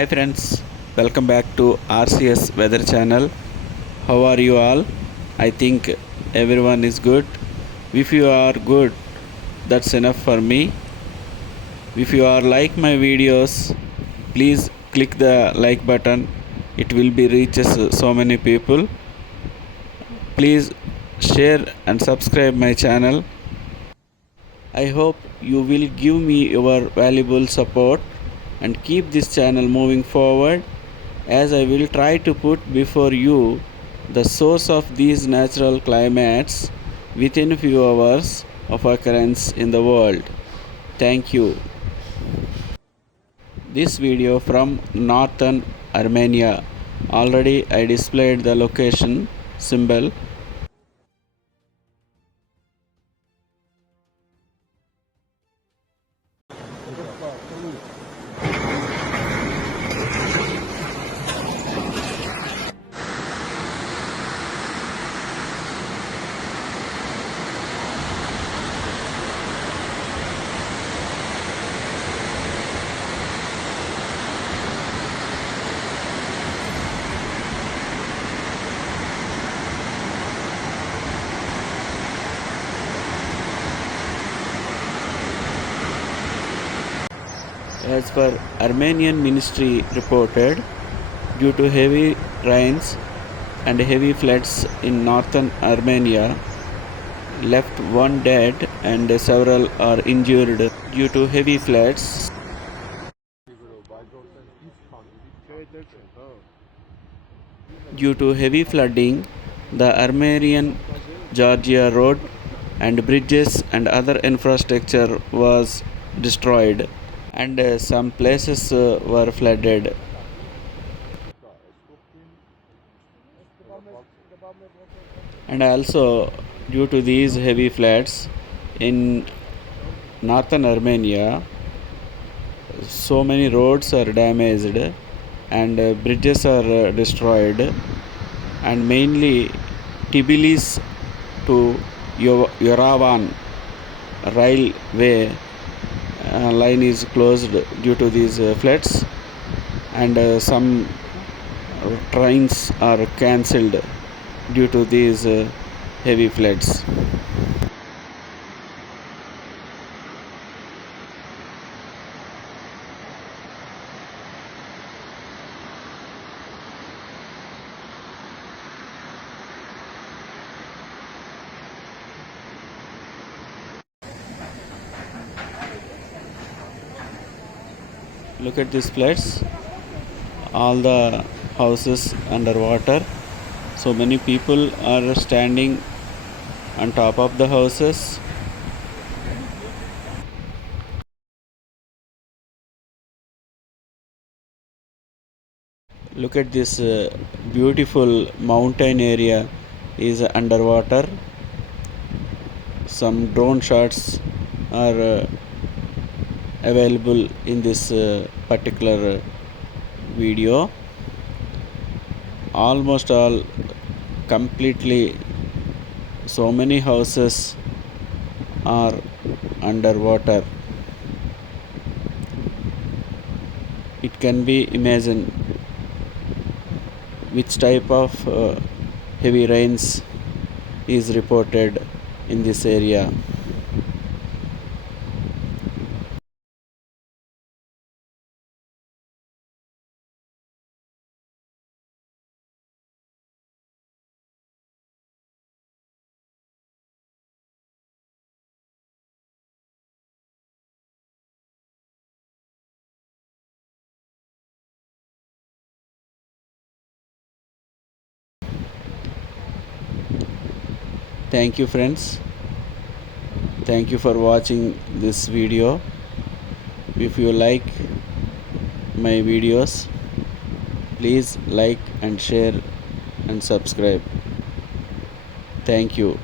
Hi friends, welcome back to RCS Weather Channel. How are you all? I think everyone is good. If you are good, that's enough for me. If you are like my videos, please click the like button. It will be reaches so many people. Please share and subscribe my channel. I hope you will give me your valuable support and keep this channel moving forward, as I will try to put before you the source of these natural climates within few hours of occurrence in the world. Thank you. This video from northern Armenia. Already I displayed the location symbol. As per Armenian ministry reported, due to heavy rains and heavy floods in northern Armenia, left one dead and several are injured due to heavy floods. Due to heavy flooding, the Armenian Georgia road and bridges and other infrastructure was destroyed, and some places were flooded. And also, due to these heavy floods in northern Armenia, so many roads are damaged and bridges are destroyed, and mainly Tbilisi to Yerevan railway line is closed due to these floods, and some trains are cancelled due to these heavy floods. Look at these floods, all the houses underwater. So many people are standing on top of the houses. Look at this beautiful mountain area is underwater. Some drone shots are available in this particular video. Almost all completely, so many houses are underwater. It can be imagined which type of heavy rains is reported in this area. Thank you friends. Thank you for watching this video. If you like my videos, please like and share and subscribe. Thank you.